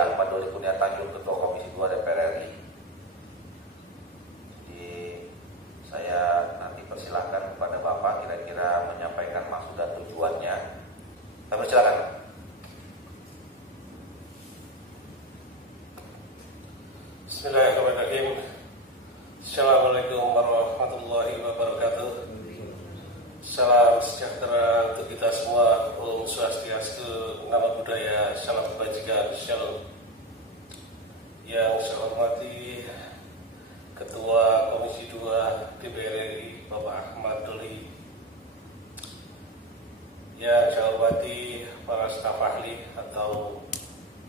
saya Ahmad Doli Kurnia Tanjung, Ketua Komisi 2 DPR RI. Jadi saya nanti persilahkan kepada Bapak kira-kira menyampaikan maksud dan tujuannya. Kami silakan. Bismillahirrahmanirrahim. Assalamualaikum warahmatullahi wabarakatuh. Salam sejahtera untuk kita semua. Om Swastiastu, Namo Buddhaya, salam kebajikan, shalom. Yang saya hormati Ketua Komisi 2 DPR RI Bapak Ahmad Doli, yang saya hormati para staf ahli atau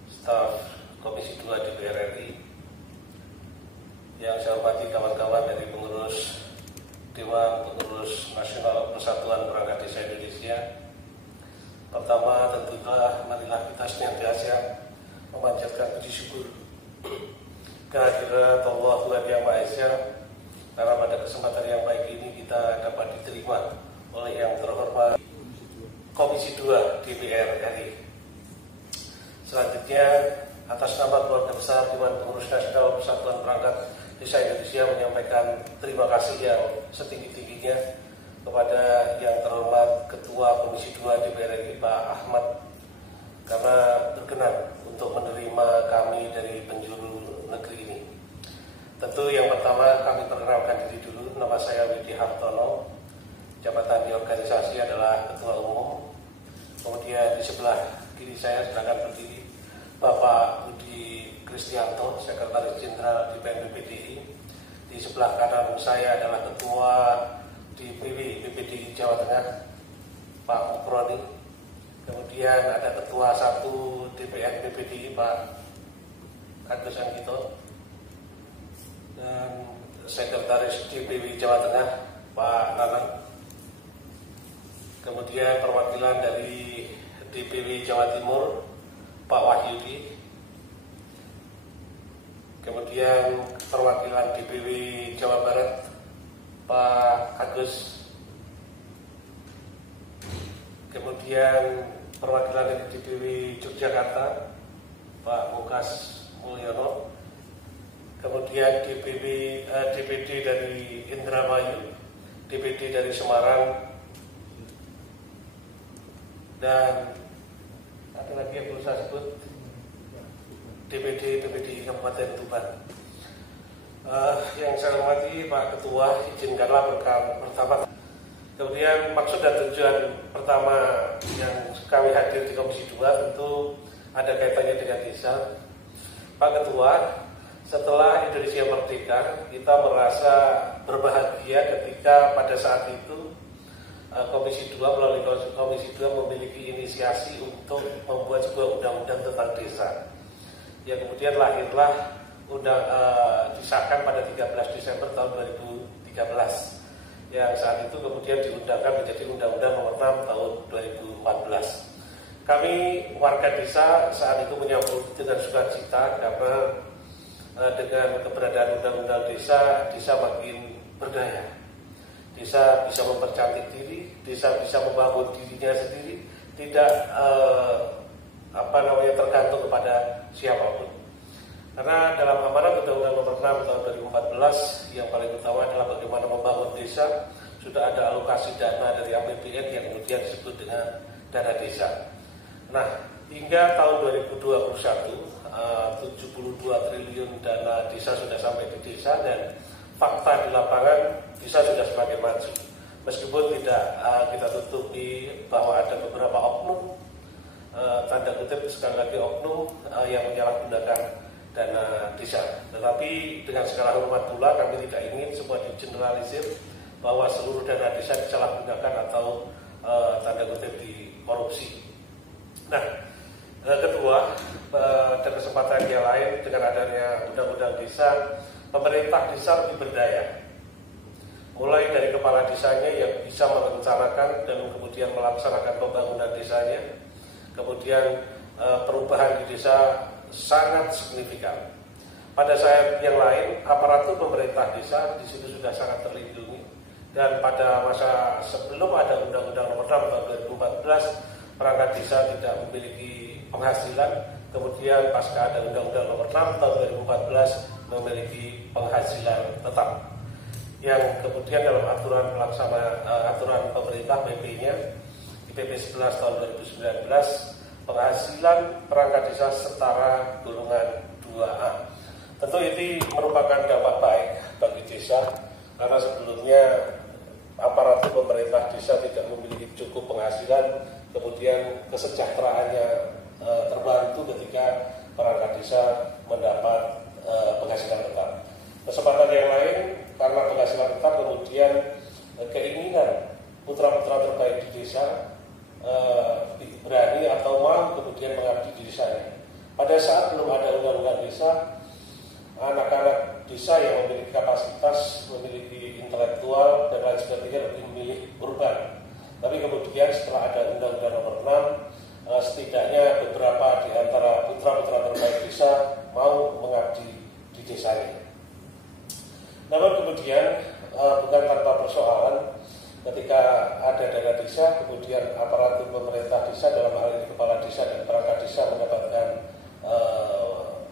staf Komisi 2 DPR RI, yang saya hormati kawan-kawan dari pengurus Dewan Pengurus Nasional Persatuan Perangkat Desa Indonesia. Pertama, tentulah marilah kita senantiasa memanjatkan puji syukur kehadirat Allah Yang Maha Esa, karena pada kesempatan yang baik ini kita dapat diterima oleh yang terhormat Komisi 2 DPR RI. Selanjutnya, atas nama keluarga besar Dewan Pengurus Nasional Persatuan Perangkat Desa Indonesia menyampaikan terima kasih yang setinggi-tingginya kepada yang terhormat Ketua Komisi 2 DPR RI Pak Ahmad, karena berkenan untuk menerima kami dari penjuru negeri ini. Tentu yang pertama kami perkenalkan diri dulu. Nama saya Widi Hartono, jabatan di organisasi adalah Ketua Umum. Kemudian di sebelah kiri saya silakan berdiri Bapak Budi Kristianto, Sekretaris Jenderal di BPDI. Di sebelah kanan saya adalah Ketua DPW BPDI Jawa Tengah, Pak Mukroni. Kemudian ada Ketua 1 DPR BPDI, Pak Agus Anggito. Dan Sekretaris DPW Jawa Tengah, Pak Nanan. Kemudian perwakilan dari DPW Jawa Timur, Pak Wahyudi. Kemudian perwakilan DPW Jawa Barat, Pak Agus. Kemudian perwakilan dari DPW Yogyakarta, Pak Mukas Mulyono. Kemudian DPD dari Indramayu, DPD dari Semarang, dan ada lagi yang perlu saya sebut, DPD Kabupaten Tuban. Yang saya hormati Pak Ketua, izinkanlah pertama. Kemudian maksud dan tujuan pertama yang kami hadir di Komisi 2 tentu ada kaitannya dengan desa. Pak Ketua, setelah Indonesia merdeka, kita merasa berbahagia ketika pada saat itu Komisi 2 melalui Komisi 2 memiliki inisiasi untuk membuat sebuah undang-undang tentang desa, yang kemudian lahirlah disahkan pada 13 Desember tahun 2013, yang saat itu kemudian diundangkan menjadi Undang-Undang Nomor 6 tahun 2014. Kami warga desa saat itu menyambut dengan sukacita karena dengan keberadaan Undang-Undang desa makin berdaya. Desa bisa mempercantik diri, desa bisa membangun dirinya sendiri, tidak tergantung kepada siapapun. Karena dalam amanat Undang-Undang Nomor 6 tahun 2014 yang paling utama adalah bagaimana membangun desa, sudah ada alokasi dana dari APBN yang kemudian disebut dengan dana desa. Nah, hingga tahun 2021 72 triliun dana desa sudah sampai di desa, dan fakta di lapangan desa sudah semakin maju. Meskipun tidak kita tutupi bahwa ada beberapa oknum, tanda kutip sekali lagi oknum, yang menyalahgunakan dana desa. Tetapi dengan segala hormat pula kami tidak ingin sebuah digeneralisir bahwa seluruh dana desa disalahgunakan atau tanda kutip dikorupsi. Nah, kedua, pada kesempatan yang lain dengan adanya undang-undang desa, pemerintah desa lebih berdaya. Mulai dari kepala desanya yang bisa merencanakan dan kemudian melaksanakan pembangunan desanya. Kemudian perubahan di desa sangat signifikan. Pada saat yang lain, aparatur pemerintah desa di situ sudah sangat terlindungi. Dan pada masa sebelum ada Undang-Undang Nomor 6 tahun 2014, perangkat desa tidak memiliki penghasilan kemudian pasca ada Undang-Undang Nomor 6 Tahun 2014 memiliki penghasilan tetap, yang kemudian dalam aturan aturan pemerintah PP-nya di PP 11 Tahun 2019 penghasilan perangkat desa setara golongan 2A. Tentu ini merupakan dampak baik bagi desa, karena sebelumnya aparatur pemerintah desa tidak memiliki cukup penghasilan, kemudian kesejahteraannya terbantu ketika perangkat desa mendapat penghasilan tetap. Kesempatan yang lain, karena penghasilan tetap, kemudian keinginan putra-putra terbaik di desa berani atau mau kemudian mengabdi di desanya. Pada saat belum ada undang-undang desa, anak-anak desa yang memiliki kapasitas, memiliki intelektual dan lain sebagainya lebih memilih urban. Tapi kemudian setelah ada Undang-Undang Nomor 6, setidaknya beberapa di antara putra-putra terbaik desa mau mengabdi di desanya. Namun kemudian bukan tanpa persoalan, ketika ada dana desa, kemudian aparatur pemerintah desa, dalam hal ini kepala desa dan perangkat desa, mendapatkan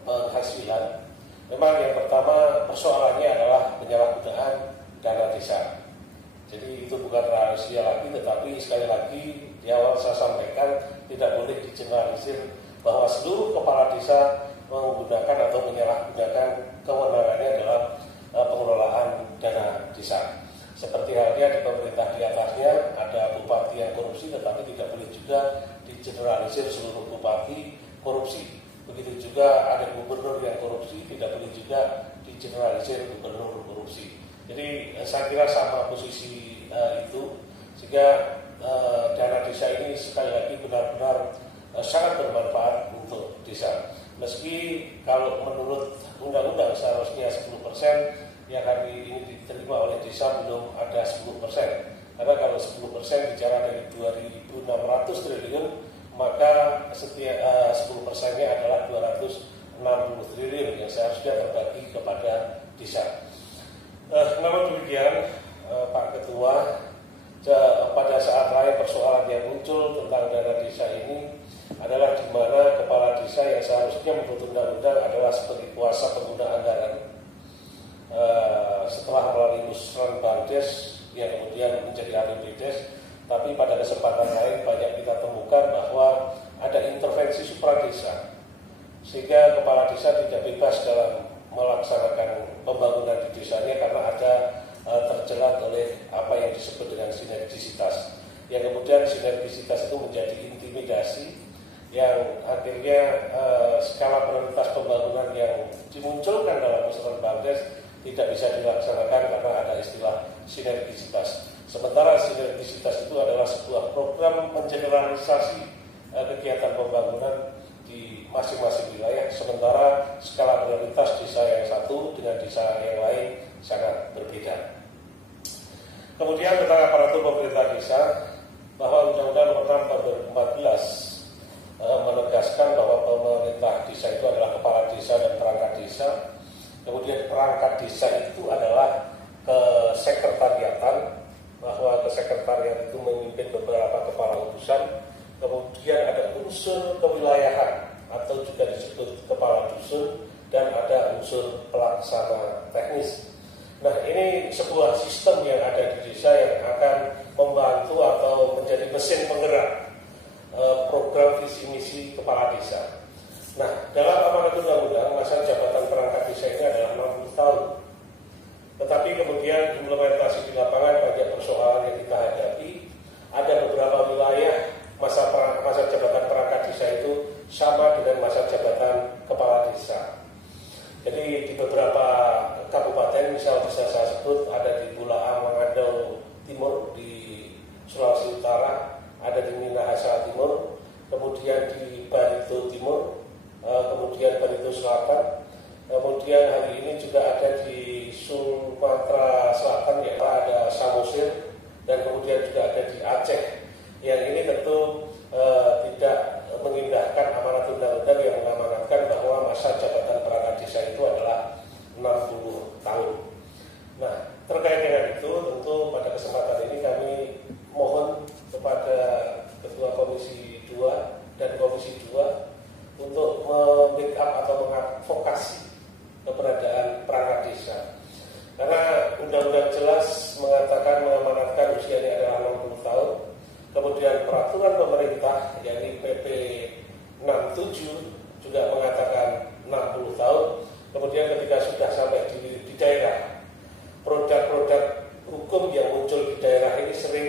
penghasilan. Memang yang pertama persoalannya adalah penyalahgunaan dana desa. Jadi itu bukan rahasia lagi, tetapi sekali lagi di awal saya sampaikan tidak boleh digeneralisir bahwa seluruh kepala desa menggunakan atau menyalahgunakan kewenangannya dalam pengelolaan dana desa. Seperti halnya di pemerintah di atasnya ada bupati yang korupsi, tetapi tidak boleh juga digeneralisir seluruh bupati korupsi. Begitu juga ada gubernur yang korupsi, tidak boleh juga digeneralisir gubernur korupsi. Jadi saya kira sama posisi itu, sehingga dana desa ini sekali lagi benar-benar sangat bermanfaat untuk desa. Meski kalau menurut undang-undang seharusnya 10%, yang hari ini diterima oleh desa belum ada 10%. Karena kalau 10% bicara dari 2.600 triliun, maka setiap 10%-nya adalah 260 triliun yang seharusnya terbagi kepada desa. Namun demikian, Pak Ketua, pada saat lain persoalan yang muncul tentang dana desa ini adalah di mana kepala desa yang seharusnya menurut undang-undang adalah sebagai kuasa pengguna anggaran, setelah melalui musren Bandes yang kemudian menjadi APBDes, tapi pada kesempatan lain banyak kita temukan bahwa ada intervensi supradesa, sehingga kepala desa tidak bebas dalam melaksanakan pembangunan di desanya karena ada terjerat oleh apa yang disebut dengan sinergisitas, yang kemudian sinergisitas itu menjadi intimidasi yang akhirnya skala prioritas pembangunan yang dimunculkan dalam musren Bandes tidak bisa dilaksanakan karena ada istilah sinergisitas. Sementara sinergisitas itu adalah sebuah program mengeneralisasi kegiatan pembangunan di masing-masing wilayah, sementara skala prioritas desa yang satu dengan desa yang lain sangat berbeda. Kemudian tentang aparatur pemerintah desa, bahwa Undang-Undang Nomor 6 Tahun 2014 menegaskan bahwa pemerintah desa itu adalah kepala desa dan perangkat desa. Kemudian perangkat desa itu adalah kesekretariatan, bahwa kesekretariat itu memimpin beberapa kepala urusan. Kemudian ada unsur kewilayahan atau juga disebut kepala dusun, dan ada unsur pelaksana teknis. Nah, ini sebuah sistem yang ada di desa yang akan membantu atau menjadi mesin penggerak program visi misi kepala desa. Nah, dalam amanat undang-undang masa jabatan perangkat desa ini adalah 60 tahun. Tetapi kemudian implementasi di lapangan banyak persoalan yang kita hadapi. Ada beberapa wilayah masa jabatan perangkat desa itu sama dengan masa jabatan kepala desa. Jadi di beberapa kabupaten, misal bisa saya sebut, ada di Bulaang Manado Timur di Sulawesi Utara, ada di Minahasa Timur, kemudian di Barito Timur, kemudian Barito Selatan, kemudian hari ini juga ada di Sumatera Selatan, yaitu ada Samosir, dan kemudian juga ada di Aceh. Yang ini tentu tidak mengindahkan amanat undang-undang yang mengamanatkan bahwa masa jabatan perangkat desa itu adalah 60 tahun. Nah, terkait dengan itu, tentu pada kesempatan ini kami mohon kepada Ketua Komisi 2 dan Komisi 2 untuk mengadvokasi keberadaan perangkat desa. Karena undang-undang jelas mengatakan mengamanatkan usianya adalah 60 tahun. Kemudian peraturan pemerintah yakni PP 67 juga mengatakan 60 tahun. Kemudian ketika sudah sampai di daerah, produk-produk hukum yang muncul di daerah ini sering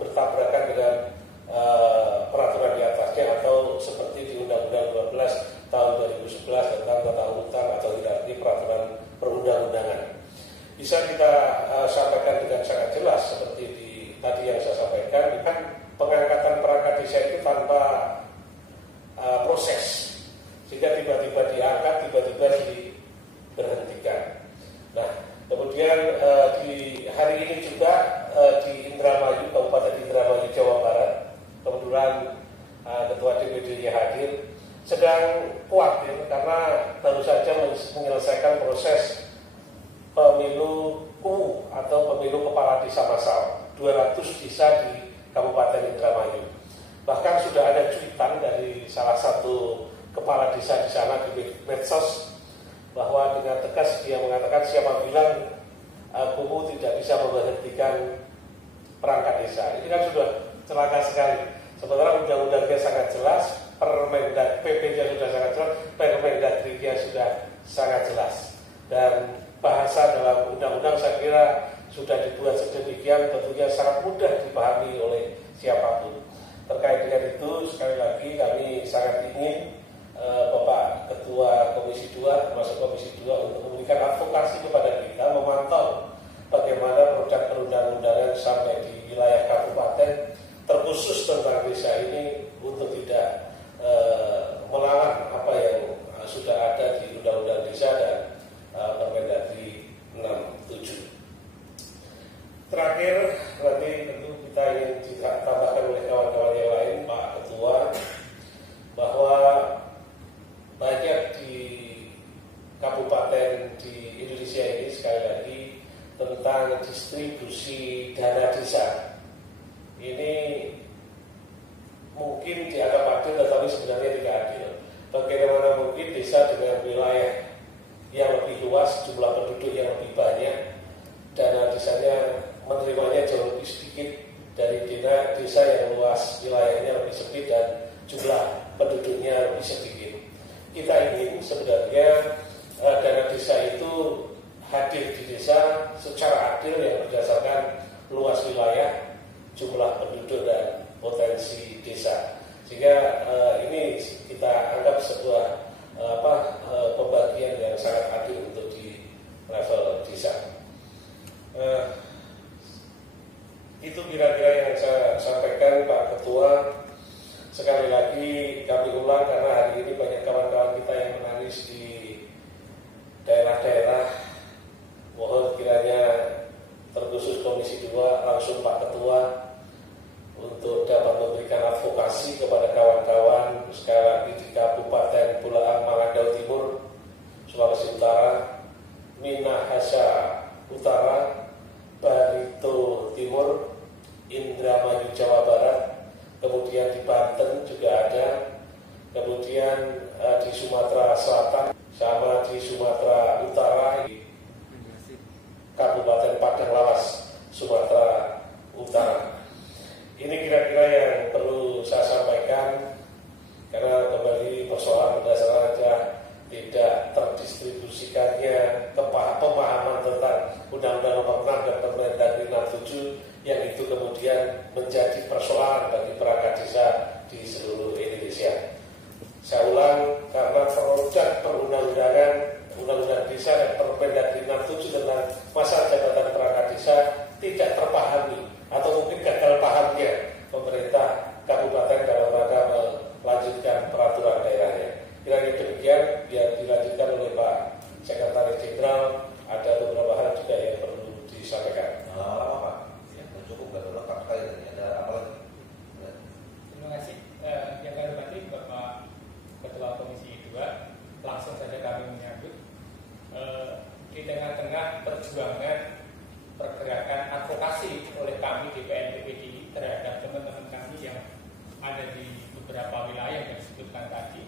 bertabrakan dengan peraturan di atasnya, atau seperti di Undang-Undang 12 tahun 2011 tentang tata urutan atau hierarki peraturan perundang-undangan. Bisa kita sampaikan dengan sangat jelas seperti tadi yang saya sampaikan, kan pengangkatan perangkat desa itu tanpa proses, sehingga tiba-tiba diangkat, tiba-tiba diberhentikan. Nah, kemudian di hari ini juga di Indramayu, Kabupaten Indramayu, Jawa Barat, kebetulan Ketua DPD-nya hadir, sedang khawatir karena baru saja menyelesaikan proses pemilu KUU atau pemilu kepala desa massal 200 desa di Kabupaten Indramayu. Bahkan sudah ada cuitan dari salah satu kepala desa di sana di medsos bahwa dengan tegas dia mengatakan siapa bilang KUU tidak bisa memberhentikan perangkat desa. Ini kan sudah celaka sekali. Sementara undang-undangnya sangat jelas, Permendag PP-nya sudah sangat jelas, Permendagri-nya sudah sangat jelas. Dan bahasa dalam undang-undang saya kira sudah dibuat sedemikian tentunya sangat mudah dipahami oleh siapapun. Terkait dengan itu, sekali lagi kami sangat ingin Bapak Ketua Komisi 2, termasuk Komisi 2 untuk memberikan advokasi kepada kita, memantau bagaimana produk perundang-undangan sampai di wilayah kabupaten, terkhusus tentang desa ini, untuk tidak melawan apa yang sudah ada di Undang-Undang Desa dan Permendagri 67. Terakhir, nanti tentu kita ingin ditambahkan oleh kawan-kawan yang lain, Pak Ketua, bahwa banyak di kabupaten di Indonesia ini, sekali lagi, tentang distribusi dana desa. Ini mungkin dianggap adil, tetapi sebenarnya tidak adil. Bagaimana mungkin desa dengan wilayah yang lebih luas, jumlah penduduk yang lebih banyak, dana desanya menerimanya jauh lebih sedikit dari desa yang luas, wilayahnya lebih sempit dan jumlah penduduknya lebih sedikit. Kita ingin sebenarnya dana desa itu hadir di desa secara adil yang berdasarkan luas wilayah, jumlah penduduk dan potensi desa. Sehingga ini kita anggap sebuah pembagian yang sangat adil untuk di level desa. Itu kira-kira yang saya sampaikan, Pak Ketua. Sekali lagi kami ulang karena hari ini banyak kawan-kawan kita yang menangis di daerah-daerah. Mohon kiranya terkhusus Komisi 2 langsung Pak Ketua untuk dapat memberikan advokasi kepada kawan-kawan sekali lagi di Kabupaten Bulaang Mangandau Timur, Sulawesi Utara, Minahasa Utara, Barito Timur, Indramayu Jawa Barat, kemudian di Banten juga ada, kemudian di Sumatera Selatan, sama di Sumatera Utara, di Kabupaten Padang Lawas, Sumatera Utara. Ini kira-kira yang perlu saya sampaikan, karena kembali persoalan berdasarkan saja tidak terdistribusikannya pemahaman tentang Undang-Undang Nomor 6 dan Permendagri 67 yang itu kemudian menjadi persoalan bagi perangkat desa di seluruh Indonesia. Saya ulang, karena produk perundang-undangan, Undang-Undang Desa dan Permendagri 67 tentang masa jabatan perangkat desa tidak terpahami atau mungkin gagal pahamnya pemerintah kabupaten dalam rangka melanjutkan peraturan daerahnya. Kira-kira demikian, biar dilanjutkan oleh Pak Sekretaris Jenderal, ada beberapa hal juga yang perlu disampaikan. Pak, ya, cukup nggak lengkap sekali tadi. Ada apa lagi? Terima kasih. Yang kami hormati Bapak Ketua Komisi 2, langsung saja kami menyambut di tengah-tengah perjuangan pergerakan advokasi oleh kami di PNPPD terhadap teman-teman kami yang ada di beberapa wilayah yang disebutkan tadi.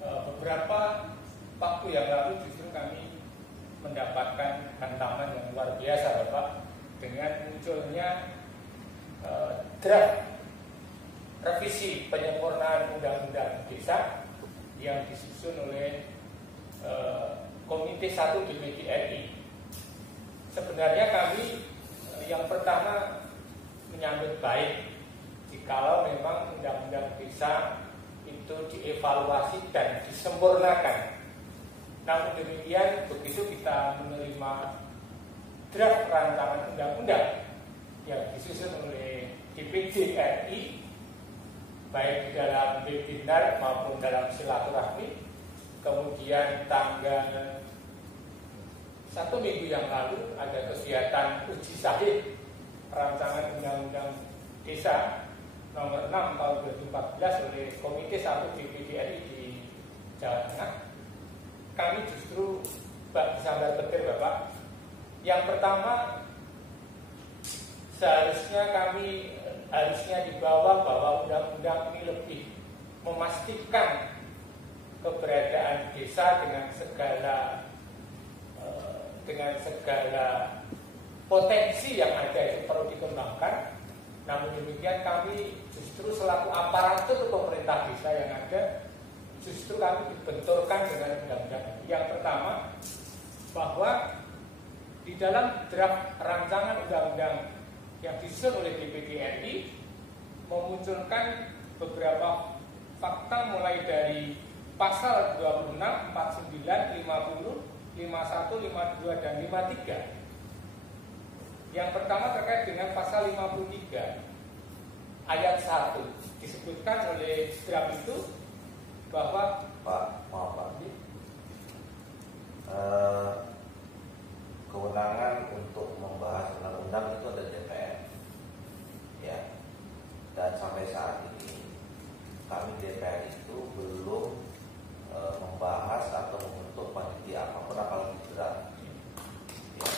Beberapa Pak waktu yang lalu justru kami mendapatkan hantaman yang luar biasa Bapak, dengan munculnya draft revisi penyempurnaan Undang-Undang Desa yang disusun oleh Komite 1 DPD RI. Sebenarnya kami yang pertama menyambut baik jikalau memang Undang-Undang Desa itu dievaluasi dan disempurnakan. Namun demikian, begitu kita menerima draft rancangan undang-undang yang disusun oleh DPD RI, baik dalam webinar maupun dalam silaturahmi, kemudian tanggal 1 minggu yang lalu ada kegiatan uji sahih rancangan undang-undang desa nomor 6 tahun 2014 oleh Komite 1 DPD RI di Jawa Tengah. Kami justru disambar petir Bapak. Yang pertama, seharusnya kami dibawa bahwa undang-undang ini lebih memastikan keberadaan desa dengan segala potensi yang ada itu perlu dikembangkan. Namun demikian, kami justru selaku aparatur pemerintah desa yang ada, justru kami dibenturkan dengan undang-undang. Yang pertama, bahwa di dalam draft rancangan undang-undang yang disusun oleh DPD RI memunculkan beberapa fakta mulai dari pasal 26, 49, 50, 51, 52, dan 53. Yang pertama terkait dengan pasal 53 ayat 1, disebutkan oleh draft itu bahwa kewenangan untuk membahas undang-undang itu ada DPR, ya. Dan sampai saat ini kami DPR itu belum membahas atau membentuk panitia apapun apalagi draft. Ya.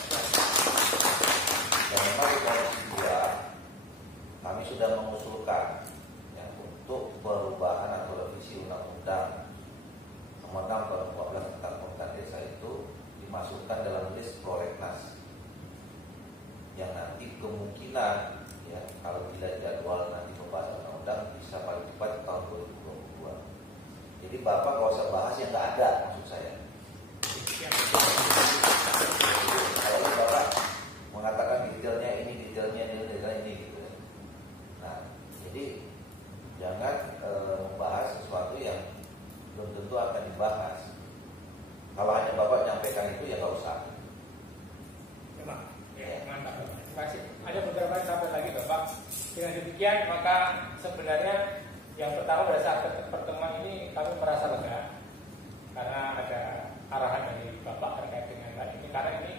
Dan memang di Komisi 2 kami sudah mengusulkan ya, untuk perubahan atau revisi undang-undang nomor 6 tahun 2014 tentang pemerintahan desa itu dimasukkan dalam list prolegnas yang nanti kemungkinan ya kalau bila jadwal nanti pembahasan undang-undang bisa paling cepat tahun 2022. Jadi Bapak nggak usah bahas yang nggak ada, maksud saya. Kalau Bapak mengatakan detailnya ini gitu ya. Nah, jadi jangan membahas sesuatu yang belum tentu akan dibahas. Kalau hanya Bapak nyampaikan itu ya nggak usah. Mantap. Terima kasih. Ada beberapa catatan lagi Bapak. Dengan demikian maka sebenarnya yang pertama pada saat pertemuan ini kami merasa lega karena ada arahan dari Bapak terkait dengan hal ini. Karena ini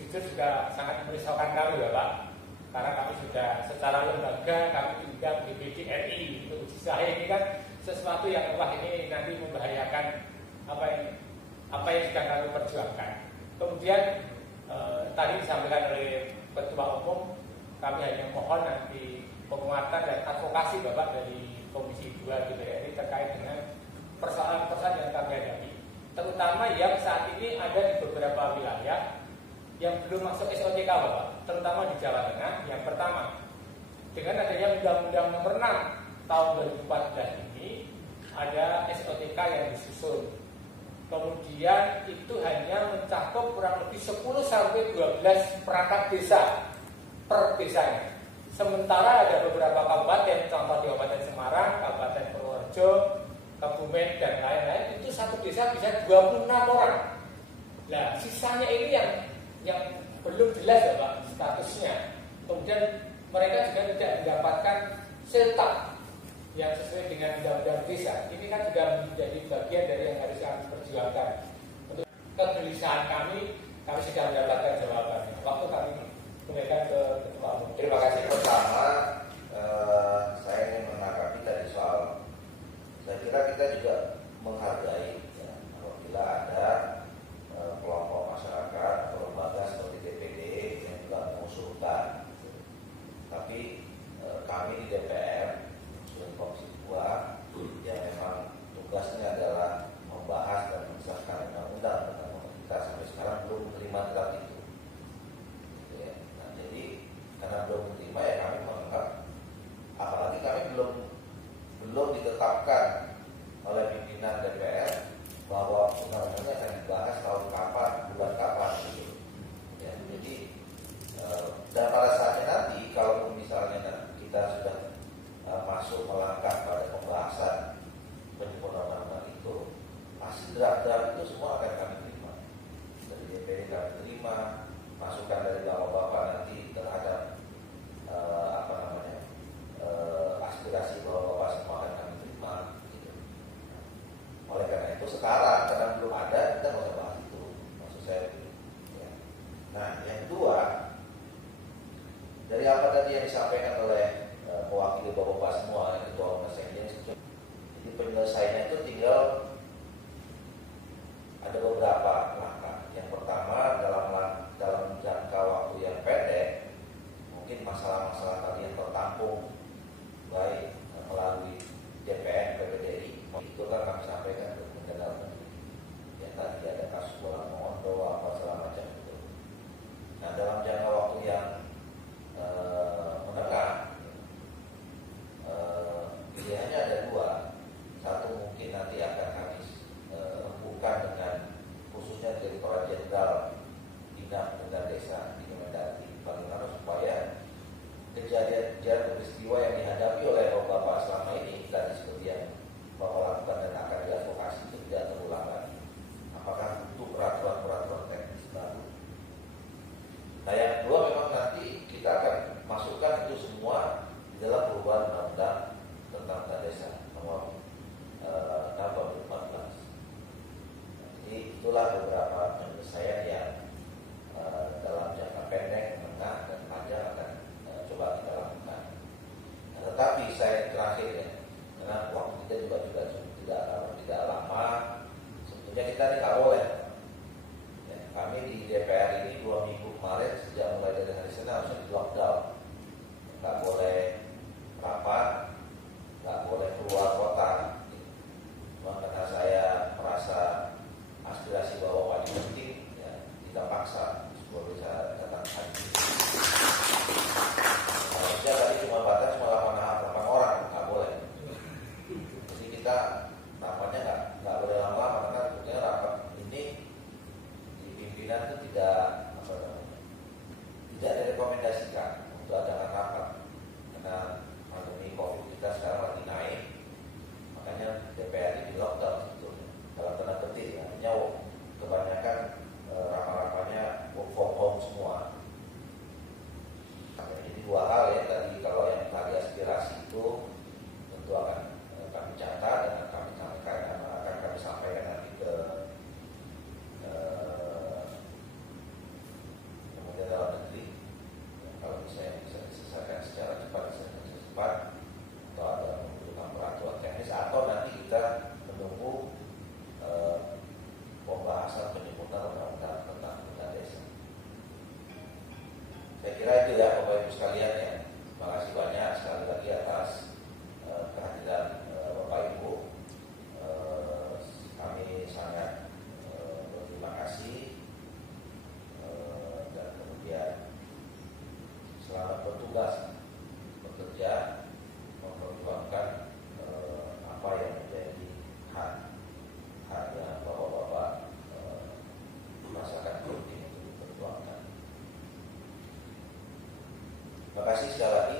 jujur juga sangat merisaukan kami Bapak. Karena kami sudah secara lembaga kami diundang di DPD RI untuk uji sahih. Ini kan sesuatu yang wah ini nanti membahayakan apa yang sedang kami perjuangkan. Kemudian tadi disampaikan oleh Ketua Umum, kami hanya mohon nanti penguatan dan advokasi Bapak dari Komisi 2 DPR RI terkait dengan persoalan-persoalan yang kami hadapi, terutama yang saat ini ada di beberapa wilayah yang belum masuk SOTK Bapak, terutama di Jawa Tengah. Yang pertama, dengan adanya Undang-Undang Nomor 6 tahun 2014 ini ada SOTK yang disusun. Kemudian itu hanya mencakup kurang lebih 10 sampai 12 perangkat desa per desanya. Sementara ada beberapa kabupaten, contoh di Kabupaten Semarang, Kabupaten Purworejo, Kebumen dan lain-lain, itu satu desa bisa 26 orang. Nah, sisanya ini yang belum jelas ya Pak statusnya. Kemudian mereka juga tidak mendapatkan setak yang sesuai dengan undang-undang desa. Ini kan juga menjadi bagian dari yang harus kami perjuangkan. Untuk kegelisahan kami sudah mendapatkan jawabannya. Waktu kami kembalikan ke Ketua Umum. Terima kasih. Pertama, saya ingin menanggapi dari soal, saya kira kita juga menghargai ya, apabila ada kelompok masyarakat atau lembaga seperti DPD yang juga mengusulkan. Tapi kami di DPR dan Komisi 2 yang memang tugasnya adalah membahas dan mengesahkan undang-undang itulah beberapa penyelesaian yang dalam jangka pendek, menengah, dan panjang akan coba kita lakukan. Nah, tetapi saya terakhir ya, karena waktu kita juga tidak lama, sebetulnya kita tidak boleh. Ya, kami di DPR ini 2 minggu kemarin sejak mulai dari hari Senin harusnya di lockdown, nggak boleh rapat, nggak boleh keluar kota. Karena saya merasa aspirasi bahwa wajib penting, ya, kita paksa supaya bisa datang haji. Harusnya tadi cuma batas 8 orang, nggak boleh. Jadi kita rapatnya nggak boleh lama-lama, karena sebetulnya rapat ini di pimpinan itu tidak direkomendasikan untuk adakan rapat, karena pandemi COVID kita sekarang lagi naik. Makanya DPR ini di lockdown sebetulnya, dalam tanda petik, artinya kebanyakan rapat-rapatnya work from home semua. Jadi 2 hal ya tadi, kalau yang tadi aspirasi itu tentu akan kami catat dan akan kami sampaikan nanti ke Kementerian Dalam Negeri. Kalau misalnya bisa diselesaikan secara cepat, atau ada membutuhkan peraturan teknis, atau nanti kita menunggu pembahasan penyebutan undang-undang tentang dana desa. Saya kira itu ya Bapak Ibu sekalian ya. Terima kasih banyak sekali lagi atas kehadiran Bapak Ibu. Kami sangat berterima kasih, dan kemudian selamat bertugas bekerja memperjuangkan apa yang menjadi haknya bapak-bapak masyarakat Kultim untuk diperjuangkan. Terima kasih sekali lagi.